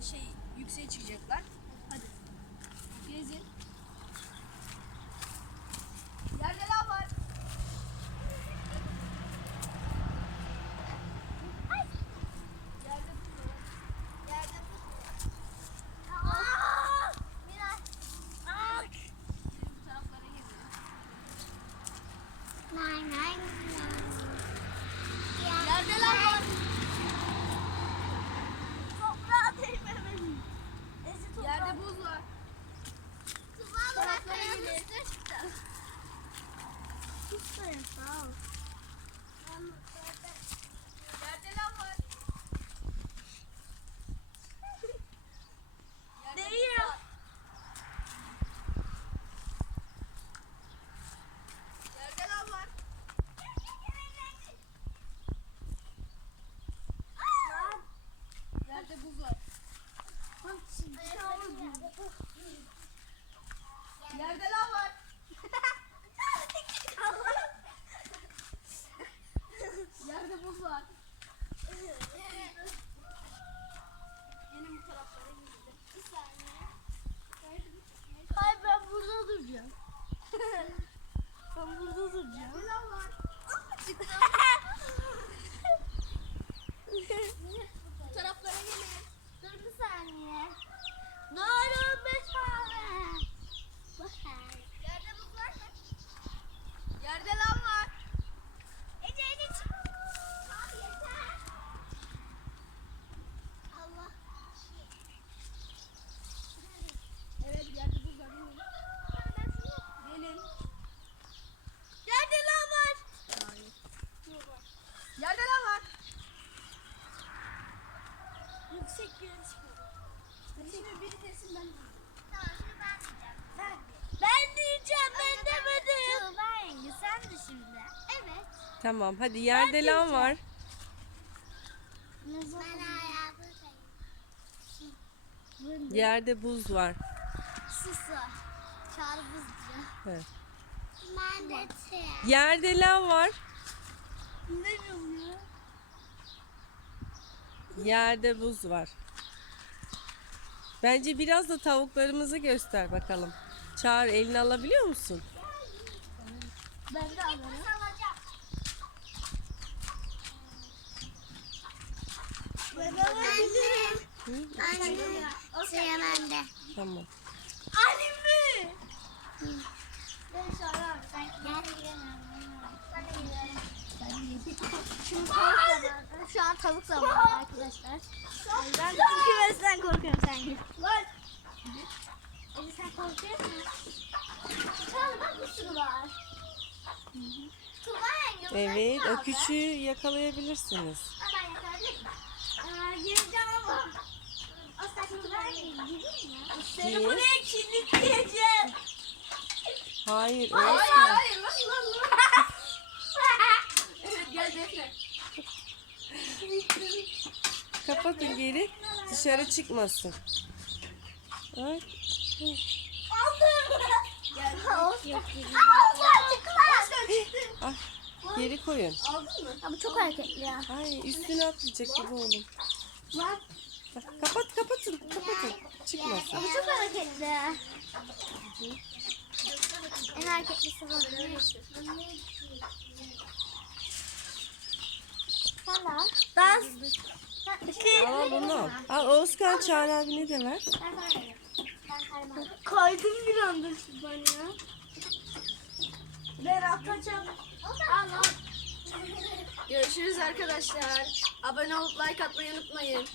şey yükseğe çıkacaklar. Hadi. Gezin. Yerde lav var. Yerde buz var. I'm a both. Um, Hayır ben burada duracağım. ben burada duracağım. Lav var. Bu taraflara gelin. Dur bir saniye. Doğru bir saniye. Bakar. Yerde buz var mı? Yerde lav var. Ece Ece çık. Abi yeter. Allah. Evet yerde buz var. Gelin. Ben şunu. Gelin. Yerde lan var. Hayır. Yerde lav var. Yüksek bir. Şimdi biri desin ben. Tamam şimdi ben diyeceğim. Sen Ben diyeceğim ben demedim. Tuğba yenge sen de şimdi. Evet. Tamam hadi yerde lan var. Ben ayağımı Yerde buz var. Susu. Çarbızcı. Evet. Ben de çe. Yerde lan var. Ne ya? Yerde buz var. Bence biraz da tavuklarımızı göster bakalım. Çağır elini alabiliyor musun? Ben de alırım. Ben alabilirim. Hı? Anne. O sıra bende. Tamam. Ali mi? Ben şu an sen gel. Ben de gidelim. Şimdi tavuk zamanı. Şu an tavuk zamanı arkadaşlar. Ben kümesten korkuyorum sen git. Lan. Eli sen korkuyor musun? Çağla bak bir sürü var. Tuba yenge. Evet o küçüğü yakalayabilirsiniz. Ben yakalayabilir miyim? Aa, gireceğim ama. O saçma ben gireyim ya. Seni Gir. buraya kilitleyeceğim. Hayır Hayır hayır lan lan lan. Evet gel Defne. Kapatın geri. Dışarı çıkmasın. Çıktı. ay, geri koyun. Aldın mı? Ama çok hareketli ya. Ay üstüne atlayacak gibi oğlum. Bak. Bak, Kapat kapatın kapatın. Çıkmasın. Ama çok hareketli. En hareketlisi bu. Sen de al. Al bunu al. Al Özkan Çağrı abine de ver. Kaydım bir anda şuradan ya. Ben atacağım. Al al. Görüşürüz arkadaşlar. Abone olup like atmayı unutmayın.